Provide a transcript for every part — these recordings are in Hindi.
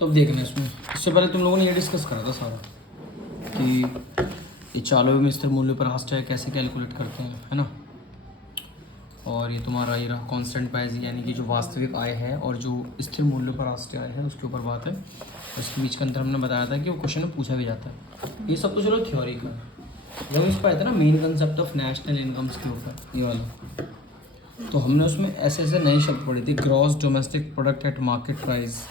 तो अब देखना इसमें, इससे पहले तुम लोगों ने ये डिस्कस करा था सारा कि ये चालू में स्थिर मूल्य पर राष्ट्र कैसे कैलकुलेट करते हैं, है ना। और ये तुम्हारा ये रहा कांस्टेंट प्राइस, यानी कि जो वास्तविक आय है और जो स्थिर मूल्य पर राष्ट्रीय आय है उसके ऊपर बात है। उसके बीच का अंतर हमने बताया था कि वो क्वेश्चन में पूछा भी जाता है। ये सब तो चलो थ्योरी का है। जब इस पर आया था ना main concept of national incomes के ऊपर ये वाला, तो हमने उसमें ऐसे ऐसे नए शब्द पढ़े थे, gross domestic product at market price,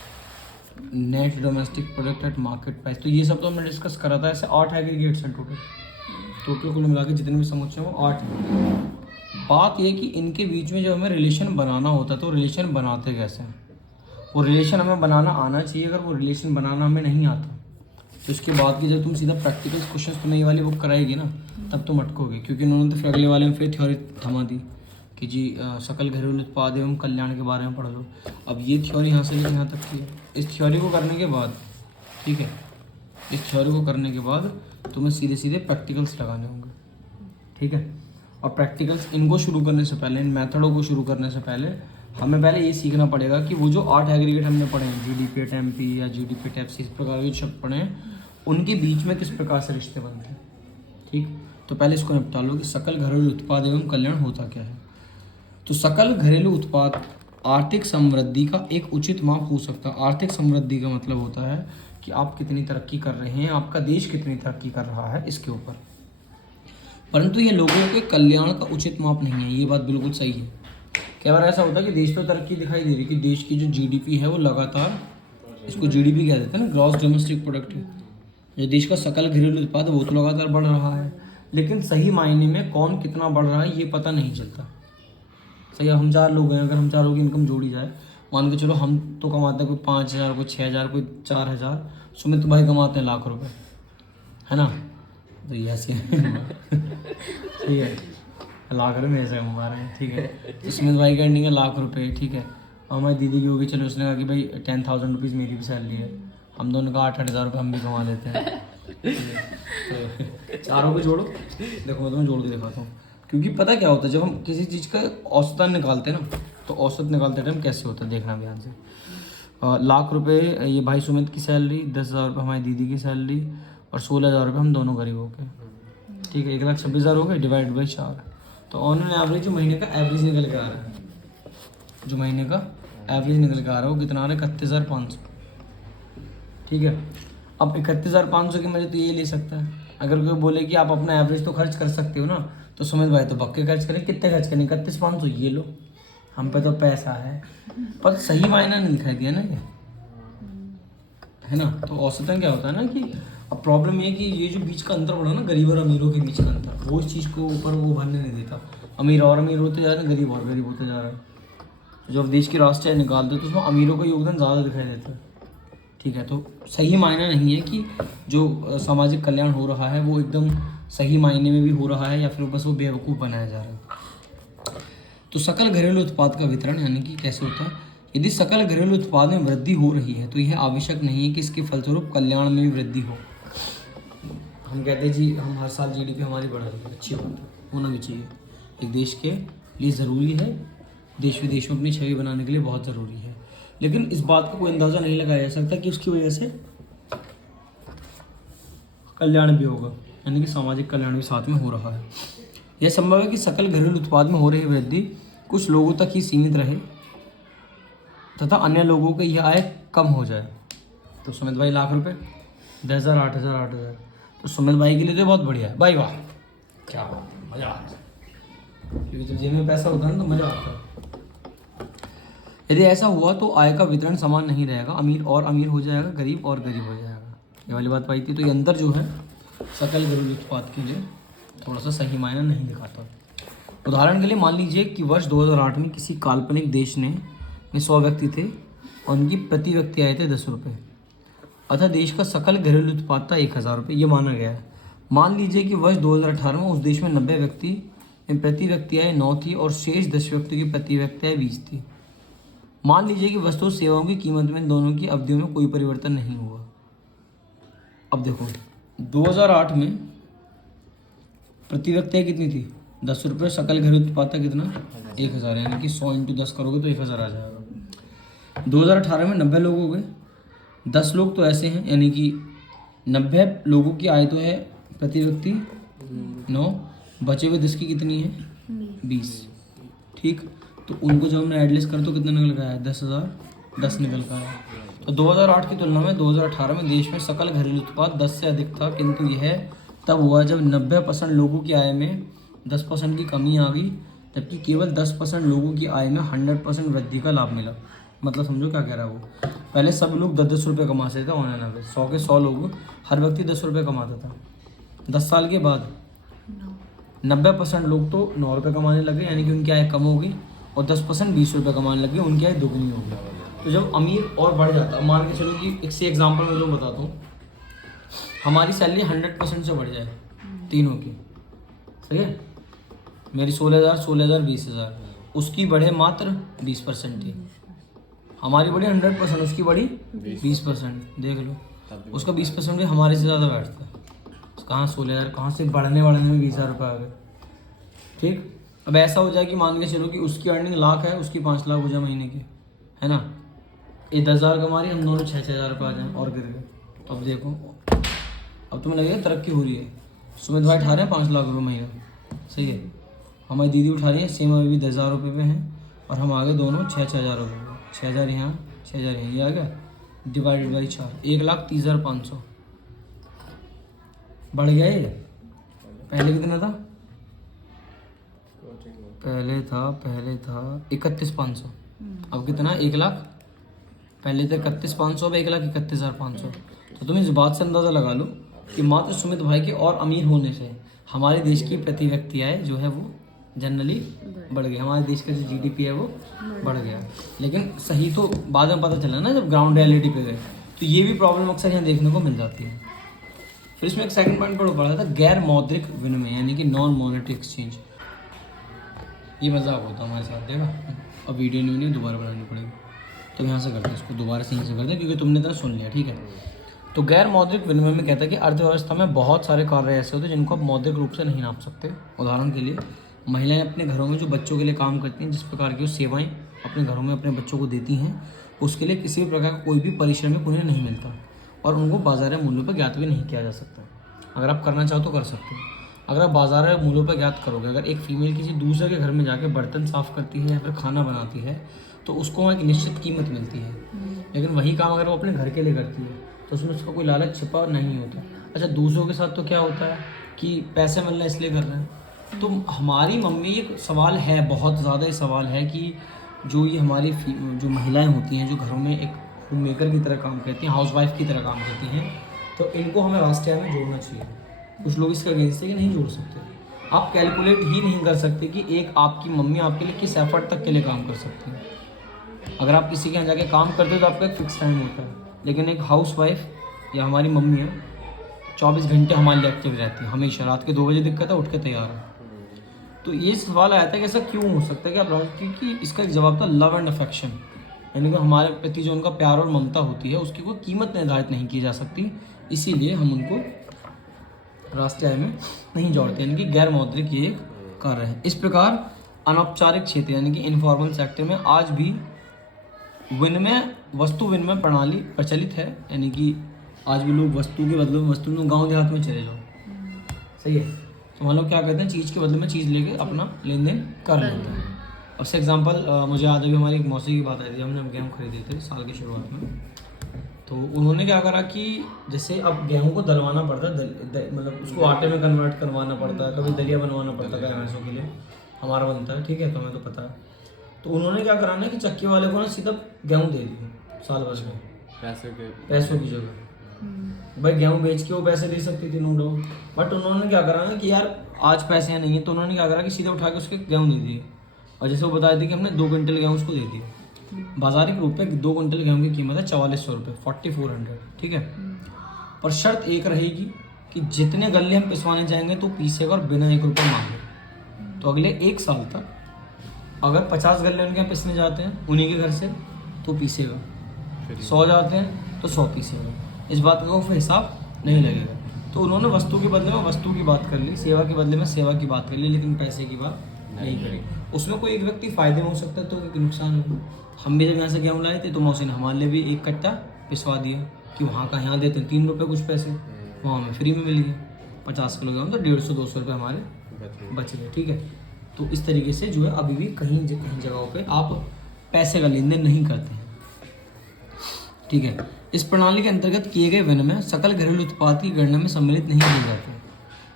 net domestic product at market price. तो ये सब तो हमने डिस्कस करा था। ऐसे 8 एग्रीगेट्स हैं टोटल कुल मिला के जितने भी समुच्चय हैं वो 8 हैं। बात ये कि इनके बीच में जब हमें रिलेशन बनाना होता है तो रिलेशन बनाते कैसे हैं, वो रिलेशन हमें बनाना आना चाहिए। अगर वो रिलेशन बनाना हमें नहीं आता तो इसके बाद की जब तुम सीधा प्रैक्टिकल क्वेश्चन तुम्हें ये वाली बुक कराएगी ना तब तुम अटकोगे, क्योंकि उन्होंने तो फिर अगले वाले में फिर थ्योरी थमा दी कि जी सकल घरेलू उत्पाद एवं कल्याण के बारे में पढ़ लो। अब ये थ्योरी यहाँ से लेकर यहाँ तक की है। इस थ्योरी को करने के बाद, ठीक है, इस थ्योरी को करने के बाद तुम्हें सीधे सीधे प्रैक्टिकल्स लगाने होंगे, ठीक है। और प्रैक्टिकल्स इनको शुरू करने से पहले, इन मेथडों को शुरू करने से पहले हमें पहले ये सीखना पड़ेगा कि वो जो 8 एग्रीगेट हमने पढ़े हैं, जीडीपी एट एमपी या जीडीपी एट एफसी, इस प्रकार के शब्द पढ़े हैं, उनके बीच में किस प्रकार से रिश्ते बनते हैं, ठीक। तो पहले इसको निपटा लो कि सकल घरेलू उत्पाद एवं कल्याण होता क्या है। तो सकल घरेलू उत्पाद आर्थिक समृद्धि का एक उचित माप हो सकता है। आर्थिक समृद्धि का मतलब होता है कि आप कितनी तरक्की कर रहे हैं, आपका देश कितनी तरक्की कर रहा है, इसके ऊपर। परंतु ये लोगों के कल्याण का उचित माप नहीं है। ये बात बिल्कुल सही है। कई बार ऐसा होता है कि देश में तरक्की दिखाई दे रही है कि देश की जो जीडीपी है वो लगातार, इसको जीडीपी कह देते हैं ना, ग्रॉस डोमेस्टिक प्रोडक्ट, जो देश का सकल घरेलू उत्पाद है वो तो लगातार बढ़ रहा है, लेकिन सही मायने में कौन कितना बढ़ रहा है ये पता नहीं चलता। सही है, हम 4 लोग हैं, अगर हम चारों की इनकम जोड़ी जाए, मान के चलो हम तो कमाते हैं कोई 5,000, कोई 6,000, कोई 4,000, सुमित भाई कमाते हैं लाख रुपए, है ना। तो ये ऐसे ठीक है, लाख रुपये मेरे से कमा रहे हैं, ठीक है। तो सुमित भाई का अर्निंग है लाख रुपए, ठीक है। और हमारी दीदी की होगी, चलो उसने कहा कि भाई 10,000 रुपीज़ मेरी भी सैलरी है, हम दोनों का 8,000 रुपये हम भी कमा लेते हैं। तो चारों को जोड़ो, देखो मैं तुम्हें जोड़ के दिखाता हूँ। क्योंकि पता क्या होता है, जब हम किसी चीज़ का औसतन निकालते हैं ना, तो औसत निकालते टाइम कैसे होता है देखना ध्यान से। लाख रुपए ये भाई सुमित की सैलरी, 10,000 रुपये हमारी दीदी की सैलरी, और 16,000 रुपये हम दोनों गरीबों के, ठीक है। 1,26,000 हो गए, डिवाइड बाई 4। तो ऑन एन एवरेज जो महीने का एवरेज निकल के आ रहा है, जो महीने का एवरेज निकल के आ रहा है वो कितना आ रहा है, 31,500, ठीक है। अब 31,500 की मजे तो ये ले सकता है। अगर कोई बोले कि आप अपना एवरेज तो खर्च कर सकते हो ना, तो सुमित भाई तो पक्के खर्च करें। कितने खर्च करें, 31,500 ये लो, हम पे तो पैसा है, पर सही मायना नहीं दिखाई दिया ना ये, है ना। तो औसतन क्या होता है ना कि अब प्रॉब्लम ये कि ये जो बीच का अंतर बढ़ा ना, गरीब और अमीरों के बीच का अंतर, वो इस चीज़ को ऊपर वो भरने नहीं देता। अमीर और अमीर होते जा रहे हैं, गरीब और गरीब होते जा रहे हैं। तो जब देश की राष्ट्रीय आय निकालते हैं तो उसमें अमीरों का योगदान ज़्यादा दिखाई देता है, ठीक है। तो सही मायना नहीं है कि जो सामाजिक कल्याण हो रहा है वो एकदम सही मायने में भी हो रहा है, या फिर बस वो बेवकूफ़ बनाया जा रहा है। तो सकल घरेलू उत्पाद का वितरण यानी कि कैसे होता है, यदि सकल घरेलू उत्पाद में वृद्धि हो रही है तो यह आवश्यक नहीं है कि इसके फलस्वरूप कल्याण में भी वृद्धि हो। हम कहते हैं जी हम हर साल जीडीपी हमारी बढ़ रही है, अच्छी बात है, होना भी चाहिए, एक देश के लिए ज़रूरी है, देश विदेश में अपनी छवि बनाने के लिए बहुत ज़रूरी है। लेकिन इस बात का कोई अंदाज़ा नहीं लगाया जा सकता कि उसकी वजह से कल्याण भी होगा, यानी कि सामाजिक कल्याण भी साथ में हो रहा है। यह संभव है कि सकल घरेलू उत्पाद में हो रही वृद्धि कुछ लोगों तक ही सीमित रहे तथा अन्य लोगों की यह आय कम हो जाए। तो सुमित भाई लाख रुपए, 10,000, 8,000, 8,000, तो सुमित भाई के लिए तो बहुत बढ़िया है भाई, वाह क्या बात है, मज़ा आ जाए, क्योंकि जब जेब में पैसा होता है ना तो मज़ा आता है। यदि ऐसा हुआ तो आय का वितरण समान नहीं रहेगा, अमीर और अमीर हो जाएगा, गरीब और गरीब हो जाएगा। ये वाली बात पाई थी। तो ये अंतर जो है सकल घरेलू उत्पाद के लिए थोड़ा सा सही मायना नहीं दिखाता। उदाहरण के लिए मान लीजिए कि वर्ष 2008 में किसी काल्पनिक देश में 100 व्यक्ति थे और उनकी प्रति व्यक्ति आए थे 10 रुपये, अतः देश का सकल घरेलू उत्पाद था 1,000 रुपये, ये माना गया है। मान लीजिए कि वर्ष 2018 में उस देश में 90 व्यक्ति प्रति व्यक्ति आय 9 थी और शेष 10 व्यक्तियों की प्रति व्यक्ति आय 20 थी। मान लीजिए कि वस्तु और सेवाओं की कीमत में दोनों की अवधियों में कोई परिवर्तन नहीं हुआ। अब देखो 2008 में प्रति व्यक्ति आय कितनी थी, 10 रुपये, सकल घरेलू उत्पाद था कितना, 1,000, यानी कि 100 × 10 करोगे तो 1,000 आ जाएगा। 2018 में 90 लोग हो गए 10 लोग तो ऐसे हैं, यानी कि 90 लोगों की आय तो है प्रति व्यक्ति 9, बचे हुए 10 की कितनी है 20, ठीक। तो उनको जब हमने एडलेस कर तो कितना निकल गया है 10,010 निकल का है। तो 2008 की तुलना में 2018 में देश में सकल घरेलू उत्पाद 10 से अधिक था, किंतु यह तब हुआ जब 90% लोगों की आय में 10% की कमी आ गई, जबकि केवल 10% लोगों की आय में 100% वृद्धि का लाभ मिला। मतलब समझो क्या कह रहा है वो। पहले सब लोग 10-10 रुपये कमाते थे ऑनलाइन पे, 100 के 100 लोग, हर व्यक्ति 10 रुपये कमाता था। 10 साल के बाद 90% लोग तो 9 रुपये कमाने लगे, यानी कि उनकी आय कम हो गई, और 10% 20 रुपये कमाने लगे, उनकी आय दोगुनी हो गई। तो जब अमीर और बढ़ जाता, मान के चलो कि एक से एग्जाम्पल मैं तुम्हें बताता हूँ, हमारी सैलरी 100% से बढ़ जाए तीनों की, सही है, मेरी 16,000, 16,000, 20,000, उसकी बढ़े मात्र 20% ही, हमारी बढ़ी 100%, उसकी बढ़ी 20%, देख लो, उसका 20% भी हमारे से ज़्यादा बैठता है। कहाँ 16,000, कहाँ से बढ़ने में 20,000 रुपये आ गए, ठीक। अब ऐसा हो जाए कि मान के चलो कि उसकी अर्निंग लाख है, उसकी 5 लाख हो जाए महीने की, है ना, ये 10,000 कमा रही है, हम दोनों 6,000 रुपये आ जाए और गिर गए। तो अब देखो, अब तुम्हें लगेगा तरक्की हो रही है। सुमित भाई उठा रहे हैं 5 लाख रुपये महीना, सही है, हमारी दीदी उठा रही है सेम, अभी भी 10,000 रुपये पे हैं, और हम आगे दोनों 6,000 रुपये, 6,000 यहाँ, 6,000 यहाँ, ये आ गया डिवाइडेड बाई 4, 1,30,500 बढ़ गया ये। पहले कितना था, पहले था 31,500, अब कितना 1 लाख, पहले थे 31,500, अब 1,31,500। तो तुम इस बात से अंदाज़ा लगा लो कि मात्र सुमित भाई के और अमीर होने से हमारे देश की प्रति व्यक्ति आय जो है वो जनरली बढ़ गई, हमारे देश का जो जीडीपी है वो बढ़ गया। लेकिन सही तो बाद में पता चला ना जब ग्राउंड रियलिटी पे गए, तो ये भी प्रॉब्लम अक्सर यहाँ देखने को मिल जाती है। फिर इसमें एक सेकंड पॉइंट पढ़ा था, गैर मौद्रिक विनिमय, यानी कि नॉन मॉनेटरी एक्सचेंज। ये मजाक होता हमारे साथ, देखा, अब वीडियो नहीं दोबारा बनानी पड़ेगी, तो यहाँ से करते हैं इसको, दोबारा से करते हैं क्योंकि तुमने तो सुन लिया, ठीक है। तो गैर मौद्रिक विनिमय में कहता है कि अर्थव्यवस्था में बहुत सारे कार्य ऐसे होते हैं जिनको आप मौद्रिक रूप से नहीं नाप सकते। उदाहरण के लिए महिलाएं अपने घरों में जो बच्चों के लिए काम करती हैं, जिस प्रकार की वो सेवाएं अपने घरों में अपने बच्चों को देती हैं, उसके लिए किसी भी प्रकार का कोई भी पारिश्रमिक उन्हें नहीं मिलता, और उनको बाजार मूल्यों पर ज्ञात भी नहीं किया जा सकता। अगर आप करना चाहो तो कर सकते हो। अगर आप बाजार मूल्यों पर ज्ञात करोगे, अगर एक फीमेल किसी दूसरे के घर में जाके बर्तन साफ़ करती है या फिर खाना बनाती है, तो उसको वहाँ एक निश्चित कीमत मिलती है। लेकिन वही काम अगर वो अपने घर के लिए करती है तो उसमें उसका कोई लालच छिपा नहीं होता। अच्छा, दूसरों के साथ तो क्या होता है कि पैसे मिलना इसलिए कर रहे हैं। तो हमारी मम्मी, एक सवाल है, बहुत ज़्यादा ये सवाल है कि जो ये हमारी जो महिलाएं होती हैं, जो घरों में एक होम मेकर की तरह काम करती हैं, हाउस वाइफ की तरह काम करती हैं, तो इनको हमें राष्ट्रीय आय में जोड़ना चाहिए। कुछ लोग इसका अगेंस्ट है कि नहीं जोड़ सकते। आप कैलकुलेट ही नहीं कर सकते कि एक आपकी मम्मी आपके लिए किस एफर्ट तक के लिए काम कर सकती है। अगर आप किसी के यहाँ जाके काम करते हो तो आपका एक फिक्स टाइम होता है, लेकिन एक हाउस वाइफ या हमारी मम्मी है 24 घंटे हमारे लिए एक्टिव रहती है, हमेशा रात के 2 बजे दिक्कत है, उठ के तैयार है। तो ये सवाल आया था कि ऐसा क्यों हो सकता है कि आप जानते कि इसका एक जवाब था लव एंड अफेक्शन, यानी कि हमारे प्रति जो उनका प्यार और ममता होती है उसकी कोई कीमत निर्धारित नहीं की जा सकती, इसीलिए हम उनको राष्ट्रीय आय में नहीं जोड़ते, यानी कि गैर मौद्रिक ये कार्य है। इस प्रकार अनौपचारिक क्षेत्र यानी कि इनफॉर्मल सेक्टर में आज भी वस्तु विनिमय प्रणाली प्रचलित है, यानी कि आज भी लोग वस्तु के बदले में वस्तु, गाँव देहात में चले जाओ, सही है, तो हम लोग क्या करते हैं, चीज़ के बदले में चीज़ लेके अपना लेन देन कर लेते हैं। अब से एग्जांपल मुझे याद है, अभी हमारी एक मौसी की बात आई थी, हमने गेहूँ खरीदे थे साल की शुरुआत में, तो उन्होंने क्या करा कि जैसे अब गेहूं को दलवाना पड़ता है, मतलब उसको आटे में कन्वर्ट करवाना पड़ता है, कभी दलिया बनवाना पड़ता है भैंसों के लिए, हमारा बनता है, ठीक है, तो हमें तो पता है। तो उन्होंने क्या कराना कि चक्की वाले को ना सीधा गेहूं दे दिए साल भर में, पैसों की जगह। भाई गेहूं बेच के वो पैसे दे सकती थी, नो डाउट, बट उन्होंने क्या करा ना कि यार आज पैसे नहीं है, तो उन्होंने क्या करा कि सीधे उठा के उसके गेहूँ दे दिए, और जैसे वो बता दी कि हमने 2 क्विंटल गेहूँ उसको दे दिए। बाजारिक रूप पे 2 क्विंटल गेहूं की कीमत है 4400 रुपये, 4400, ठीक है। पर शर्त एक रहेगी कि जितने गल्ले हम पिसवाने जाएंगे तो पीसेगा और बिना 1 रुपये मांगे। तो अगले 1 साल तक अगर 50 गल्ले उनके यहाँ पिसने जाते हैं उन्हीं के घर से तो पीसेगा, 100 जाते हैं तो 100 पीसेगा, इस बात का कोई हिसाब नहीं लगेगा। तो उन्होंने वस्तु के बदले में वस्तु की बात कर ली, सेवा के बदले में सेवा की बात कर ली, लेकिन पैसे की बात नहीं करी। उसमें कोई एक व्यक्ति फायदे में हो सकता है तो नुकसान हो। हम भी जब यहाँ से गेहूँ लाए थे तो मौसी ने हमारे लिए भी 1 कट्टा पिसवा दिया कि वहाँ का यहाँ देते हैं 3 रुपये कुछ पैसे, वहाँ हमें फ्री में मिल गए। 50 किलो गेहूँ तो 150-200 रुपये हमारे बच गए। ठीक है, तो इस तरीके से जो है अभी भी कहीं जगहों पे आप पैसे का लेन देन नहीं करते हैं। ठीक है, इस प्रणाली के अंतर्गत किए गए विनिमय सकल घरेलू उत्पाद की गणना में सम्मिलित नहीं किए जाते।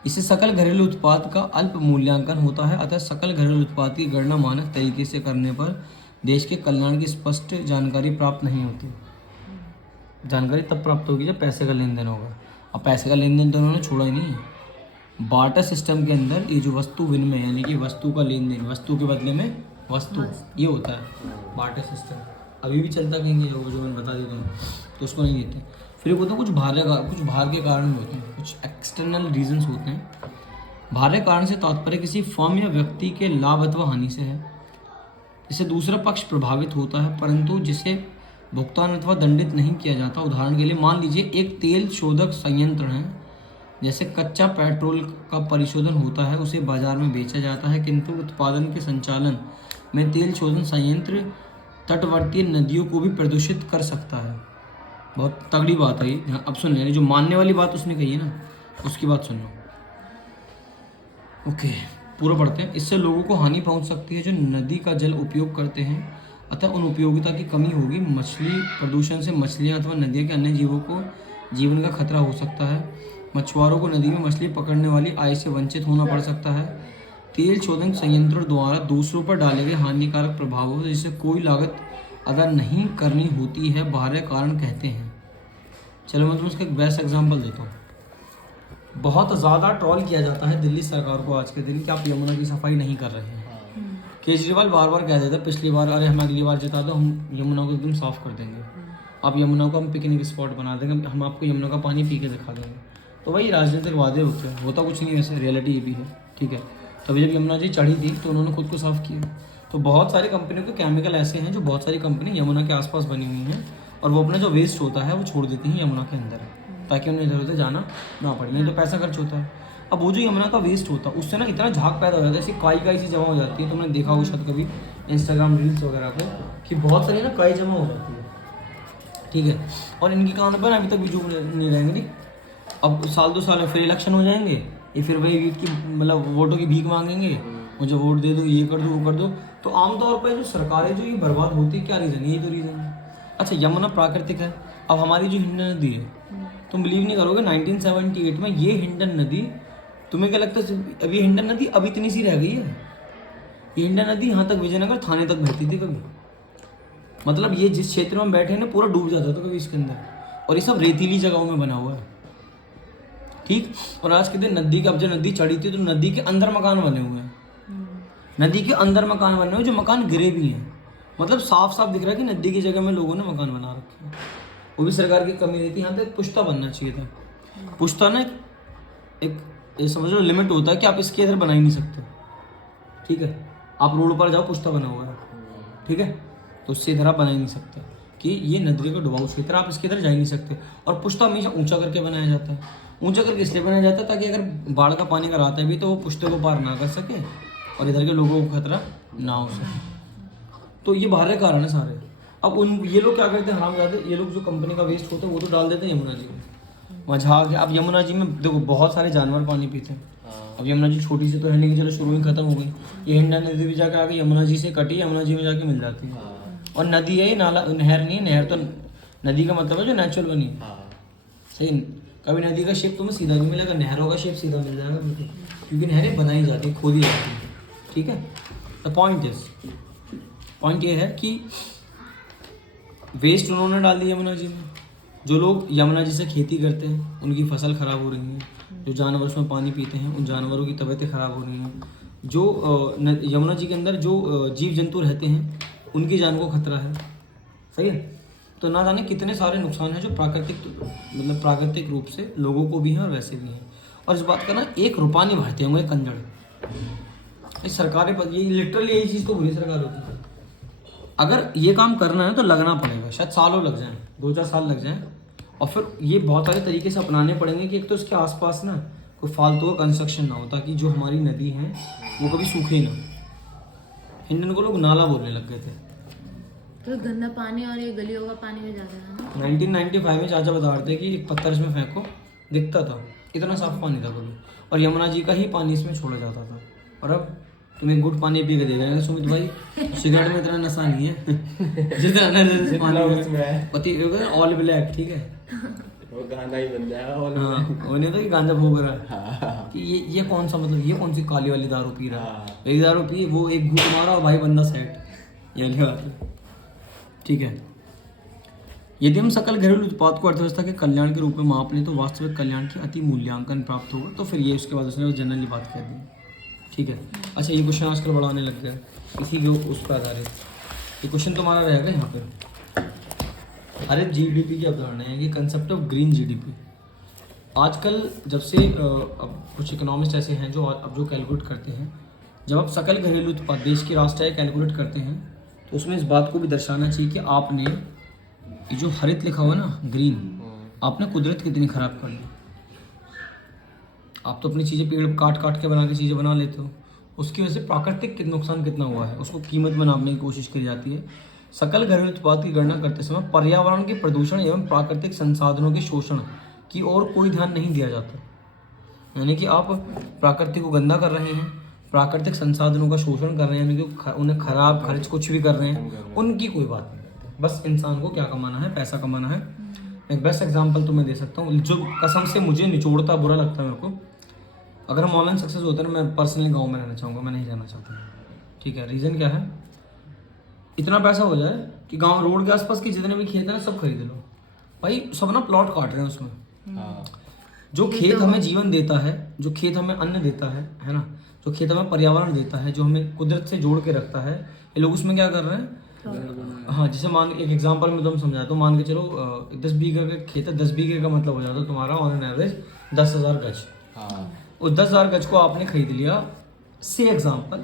इसे सकल घरेलू उत्पाद का अल्प मूल्यांकन होता है, अतः सकल घरेलू उत्पाद की गणना मानक तरीके से करने पर देश के कल्याण की स्पष्ट जानकारी प्राप्त नहीं होती। जानकारी तब प्राप्त होगी जब पैसे का लेन देन होगा। अब पैसे का लेन देन तो उन्होंने छोड़ा ही नहीं। बार्टर सिस्टम के अंदर ये जो वस्तु विनिमय यानी कि वस्तु का लेन देन, वस्तु के बदले में वस्तु, ये होता है बार्टर सिस्टम। अभी भी चलता कहेंगे जो मैंने बता दिया तुम्हें, तो उसको नहीं देते। फिर वो तो कुछ बाहर के कारण होते हैं, कुछ एक्सटर्नल रीजंस होते हैं। बाहर कारण से तात्पर्य किसी फर्म या व्यक्ति के लाभ अथवा हानि से है, जिससे दूसरा पक्ष प्रभावित होता है परंतु जिसे भुगतान अथवा दंडित नहीं किया जाता। उदाहरण के लिए मान लीजिए एक तेल शोधक संयंत्र है, जैसे कच्चा पेट्रोल का परिशोधन होता है, उसे बाजार में बेचा जाता है, किंतु उत्पादन के संचालन में तेल शोधन संयंत्र तटवर्तीय नदियों को भी प्रदूषित कर सकता है। बहुत तगड़ी बात है ये। अब सुन लेना, जो मानने वाली बात उसने कही है ना, उसकी बात सुन लो। ओके, पूरा पढ़ते हैं। इससे लोगों को हानि पहुंच सकती है जो नदी का जल उपयोग करते हैं, अतः उन उपयोगिता की कमी होगी। मछली प्रदूषण से मछलियां अथवा नदियों के अन्य जीवों को जीवन का खतरा हो सकता है। मछुआरों को नदी में मछली पकड़ने वाली आय से वंचित होना पड़ सकता है। तेल शोधन संयंत्रों द्वारा दूसरों पर डाले गए हानिकारक प्रभावों जिससे कोई लागत अदा नहीं करनी होती है बाह्य कारण कहते हैं। चलो मैं तुम्हें इसका एक बेस्ट एग्जांपल देता हूँ। बहुत ज़्यादा ट्रोल किया जाता है दिल्ली सरकार को आज के दिन कि आप यमुना की सफाई नहीं कर रहे हैं। केजरीवाल बार बार कह देता है पिछली बार, अरे हम अगली बार जिता दो, हम यमुना को एकदम साफ़ कर देंगे, आप यमुना को हम पिकनिक स्पॉट बना देंगे, हम आपको यमुना का पानी पी के दिखा देंगे। तो भाई राजनीतिक वादे होते हैं, होता कुछ नहीं वैसे, रियलिटी ये भी है। ठीक है, तभी जब यमुना जी चढ़ी थी तो उन्होंने खुद को साफ़ किया। तो बहुत सारी कंपनियों के केमिकल ऐसे हैं जो बहुत सारी कंपनी यमुना के आसपास बनी हुई हैं और वो अपना जो वेस्ट होता है वो छोड़ देती हैं यमुना के अंदर, ताकि उन्हें इधर उधर जाना ना पड़े, नहीं तो पैसा खर्च होता है। अब वो जो यमुना का वेस्ट होता है उससे ना इतना झाग पैदा हो जाता है, ऐसी काई सी जमा हो जाती है। तुमने देखा होगा शायद कभी इंस्टाग्राम रील्स वगैरह पे कि बहुत सारी ना काई जमा हो जाती है। ठीक है, और इनके कारण पर अभी तक बीजू नहीं रहेंगे। नहीं, अब साल 2 साल में फिर इलेक्शन हो जाएंगे, ये फिर वही की मतलब वोटों की भीख मांगेंगे, मुझे वोट दे दो, ये कर दो, वो कर दो। तो आमतौर पर जो सरकारें जो ये बर्बाद होती है, क्या रीज़न, यही तो रीज़न है। अच्छा, यमुना प्राकृतिक है। अब हमारी जो हिंडन नदी है, तुम बिलीव नहीं करोगे 1978 में ये हिंडन नदी, तुम्हें क्या लगता है अब ये हिंडन नदी अब इतनी सी रह गई है? ये हिंडन नदी यहाँ तक विजयनगर थाने तक बहती थी कभी, मतलब ये जिस क्षेत्र में बैठे हैं ना पूरा डूब जाता था कभी इसके अंदर, और ये सब रेतीली जगहों में बना हुआ है। ठीक, और आज के दिन नदी का, अब जब नदी चढ़ी थी तो नदी के अंदर मकान बने हुए हैं, नदी के अंदर मकान बने हुए जो मकान गिरे भी हैं। मतलब साफ साफ दिख रहा है कि नदी की जगह में लोगों ने मकान बना रखे हैं। वो भी सरकार की कमी रहती है। यहाँ पे पुश्ता बनना चाहिए था। पुश्ता ना एक समझ लो लिमिट होता है कि आप इसके इधर बना ही नहीं सकते। ठीक है, आप रोड पर जाओ पुश्ता बना हुआ है, ठीक है, तो उससे इधर आप बना ही नहीं सकते कि ये नदी का डुबाऊ क्षेत्र, आप इसके इधर जा ही नहीं सकते। और पुश्ता हमेशा ऊंचा करके बनाया जाता है। ऊंचा करके इसलिए बनाया जाता है ताकि अगर बाढ़ का पानी अगर आता है भी तो वो पुश्ते को पार ना कर सके और इधर के लोगों को खतरा ना हो सके। तो ये बाहर कारण है सारे। अब ये लोग क्या करते हैं, हरामजादे, ये लोग जो कंपनी का वेस्ट होता है वो तो डाल देते हैं यमुना जी में, मजाक है। अब यमुना जी में देखो बहुत सारे जानवर पानी पीते हैं। अब यमुना जी छोटी सी तो है नहीं, चलो शुरू में खत्म हो गई, ये हिंडन नदी भी जाकर आगे यमुना जी से कटी, यमुना जी में जाके मिल जाती है। और नदी है ये, नाला, नहर नहीं है। नहर तो नदी का मतलब है जो नेचुरल बनी है। सही, कभी नदी का शेप तुम्हें सीधा नहीं मिलेगा, नहरों का शेप सीधा मिल जाएगा बिल्कुल, क्योंकि नहरें बनाई जाती है, खोदी जाती है। ठीक है, द पॉइंट ये है कि वेस्ट उन्होंने डाल दिया यमुना जी में। जो लोग यमुना जी से खेती करते हैं उनकी फसल ख़राब हो रही है, जो जानवर उसमें पानी पीते हैं उन जानवरों की तबीयतें ख़राब हो रही हैं, जो यमुना जी के अंदर जो जीव जंतु रहते हैं उनकी जान को खतरा है। सही है, तो ना जाने कितने सारे नुकसान हैं जो प्राकृतिक रूप से लोगों को भी हैं और वैसे भी हैं। और इस बात का ना 1 रुपया नहीं भरते होंगे कंजड़। इस सरकारें पर ये लिटरली यही चीज़ तो बुरी सरकार होती है। अगर ये काम करना है तो लगना पड़ेगा, शायद सालों लग जाएं, 2-4 साल लग जाएं, और फिर ये बहुत सारे तरीके से अपनाने पड़ेंगे कि एक तो इसके आसपास ना कोई फालतू का कंस्ट्रक्शन ना हो, ताकि जो हमारी नदी है वो कभी सूखे ना। हिंडन को लोग नाला बोलने लग गए थे, तो गंदा पानी और ये गलियों का पानी भी ज़्यादा है ना। 1995 में चाचा बता रहे थे कि एक पत्थर इसमें फेंको, दिखता था, इतना साफ पानी था कभी, और यमुना जी का ही पानी इसमें छोड़ा जाता था। और अब तुम एक गुट पानी पी के देख सुमित भाई, सिगरेट में इतना नशा नहीं है जितना पानी में पति ऑल ब्लैक, ठीक है, वो गांजा ही बन जाएगा। हाँ, वो नहीं था कि गांजा फूक रहा है कि ये कौन सा, मतलब ये कौन सी काली वाली दारू पी रहा है। एक दारू पी, वो एक घूट मारा और भाई बंदा सेट, ये वाली बात है, ठीक है। यदि हम सकल घरेलू उत्पाद को अर्थव्यवस्था के कल्याण के रूप में माप लें तो वास्तविक कल्याण की अति मूल्यांकन प्राप्त होगा। तो फिर ये उसके बाद उसने जनरली बात कह दी, ठीक है। अच्छा, ये क्वेश्चन आजकल बड़ा आने लग गया, इसी के उस पर आधारित ये क्वेश्चन तुम्हारा रहेगा यहाँ पर। अरे जीडीपी की अवधारणा है, ये कंसेप्ट ऑफ ग्रीन जीडीपी। आजकल जब से अब कुछ इकोनॉमिस्ट ऐसे हैं जो अब जो कैलकुलेट करते हैं, जब आप सकल घरेलू उत्पाद देश की राष्ट्रीय आय कैलकुलेट करते हैं तो उसमें इस बात को भी दर्शाना चाहिए कि आपने ये जो हरित लिखा हुआ ना ग्रीन, आपने कुदरत कितनी खराब कर ली। आप तो अपनी चीज़ें पेड़ काट काट के बना के चीज़ें बना लेते हो, उसकी वजह से प्राकृतिक नुकसान कितना हुआ है उसको कीमत में नापने की कोशिश की जाती है। सकल घरेलू उत्पाद की गणना करते समय पर्यावरण के प्रदूषण एवं प्राकृतिक संसाधनों के शोषण की ओर कोई ध्यान नहीं दिया जाता। यानी कि आप प्रकृति को गंदा कर रहे हैं, प्राकृतिक संसाधनों का शोषण कर रहे हैं, यानी कि उन्हें खराब खर्च कुछ भी कर रहे हैं, उनकी कोई बात नहीं करते। बस इंसान को क्या कमाना है, पैसा कमाना है। एक बेस्ट एग्जांपल तो मैं दे सकता हूँ जो कसम से मुझे निचोड़ता बुरा लगता है मेरे को। अगर हम ऑनलाइन सक्सेस होते हैं ना, मैं पर्सनली गाँव में रहना चाहूँगा, मैं नहीं रहना चाहता, ठीक है। रीज़न क्या है, इतना पैसा हो जाए कि गांव रोड के आसपास के जितने भी खेत हैं ना सब खरीद लो भाई, सब ना प्लॉट काट रहे हैं उसमें। जो खेत हमें जीवन देता है, जो खेत हमें अन्न देता है ना, जो खेत हमें पर्यावरण देता है, जो हमें कुदरत से जोड़ के रखता है, ये लोग उसमें क्या कर रहे हैं। हाँ, जैसे मान एक एग्जांपल में तुम समझाते हो, मान के चलो 10 बीघे का खेत है, 10 बीघे का मतलब हो जाता है तुम्हारा ऑन एन एवरेज 10,000 गज। उस 10,000 गज को आपने खरीद लिया, से एग्जाम्पल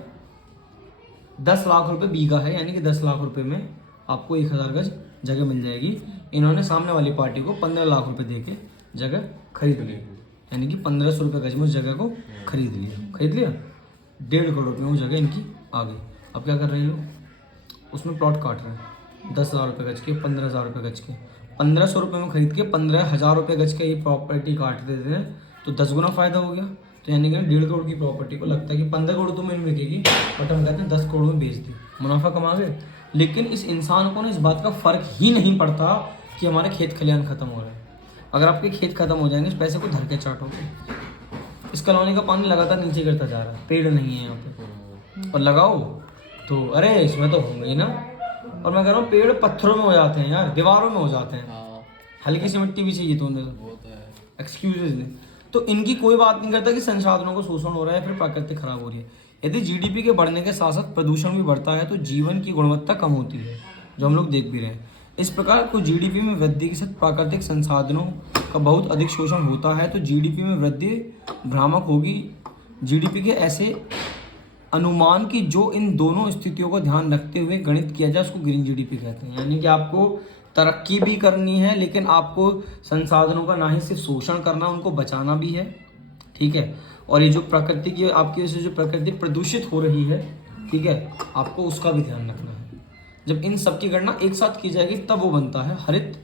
10 लाख रुपए बीघा है, यानी कि 10 लाख रुपए में आपको 1,000 गज जगह मिल जाएगी। इन्होंने सामने वाली पार्टी को 15 लाख रुपए दे के जगह खरीद ली, यानी कि 1500 रुपये गज में उस जगह को खरीद लिया। 1.5 करोड़ रुपये में वो जगह इनकी आ गई। अब क्या कर रहे हो, उसमें प्लॉट काट रहे हैं 10,000 रुपये गज के, 15,000 रुपये गज के। 1500 रुपये में खरीद के 15,000 रुपये गज का ये प्रॉपर्टी काट देते हैं, तो 10 गुना फायदा हो गया। तो यानी कि 1.5 करोड़ की प्रॉपर्टी को लगता है कि 15 करोड़ तो में बिकेगी, बट हम कहते हैं 10 करोड़ में बेच दी, मुनाफा कमा गए। लेकिन इस इंसान को ना इस बात का फर्क ही नहीं पड़ता कि हमारे खेत खलियान खत्म हो रहे हैं। अगर आपके खेत खत्म हो जाएंगे, इस पैसे को धर के चाटोगे। इस कॉलोनी का पानी लगातार नीचे गिरता जा रहा है, पेड़ नहीं है यहाँ पे, और लगाओ तो अरे इसमें तो होंगे ही ना। और मैं कह रहा हूँ पेड़ पत्थरों में हो जाते हैं यार, दीवारों में हो जाते हैं, हल्की सी मिट्टी भी चाहिए तो एक्सक्यूजेज नहीं। तो इनकी कोई बात नहीं करता कि संसाधनों को शोषण हो रहा है, फिर प्रकृति खराब हो रही है। यदि जीडीपी के बढ़ने के साथ साथ प्रदूषण भी बढ़ता है तो जीवन की गुणवत्ता कम होती है, जो हम लोग देख भी रहे हैं। इस प्रकार को जीडीपी में वृद्धि के साथ प्राकृतिक संसाधनों का बहुत अधिक शोषण होता है तो जीडीपी में वृद्धि भ्रामक होगी। जीडीपी के ऐसे अनुमान की जो इन दोनों स्थितियों को ध्यान रखते हुए गणित किया जाए उसको ग्रीन जीडीपी कहते हैं। यानी कि आपको तरक्की भी करनी है, लेकिन आपको संसाधनों का ना ही सिर्फ शोषण करना, उनको बचाना भी है, ठीक है। और ये जो प्रकृति की आपकी वजह से जो प्रकृति प्रदूषित हो रही है, ठीक है, आपको उसका भी ध्यान रखना है। जब इन सब की गणना एक साथ की जाएगी तब वो बनता है हरित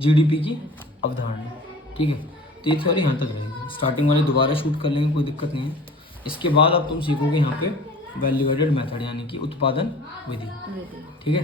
जीडीपी की अवधारणा, ठीक है। तो ये थ्योरी यहाँ तक रहेगी, स्टार्टिंग वाले दोबारा शूट कर लेंगे, कोई दिक्कत नहीं है। इसके बाद अब तुम सीखोगे यहाँ पे वैल्यू एडेड मेथड, यानी कि उत्पादन विधि, ठीक है।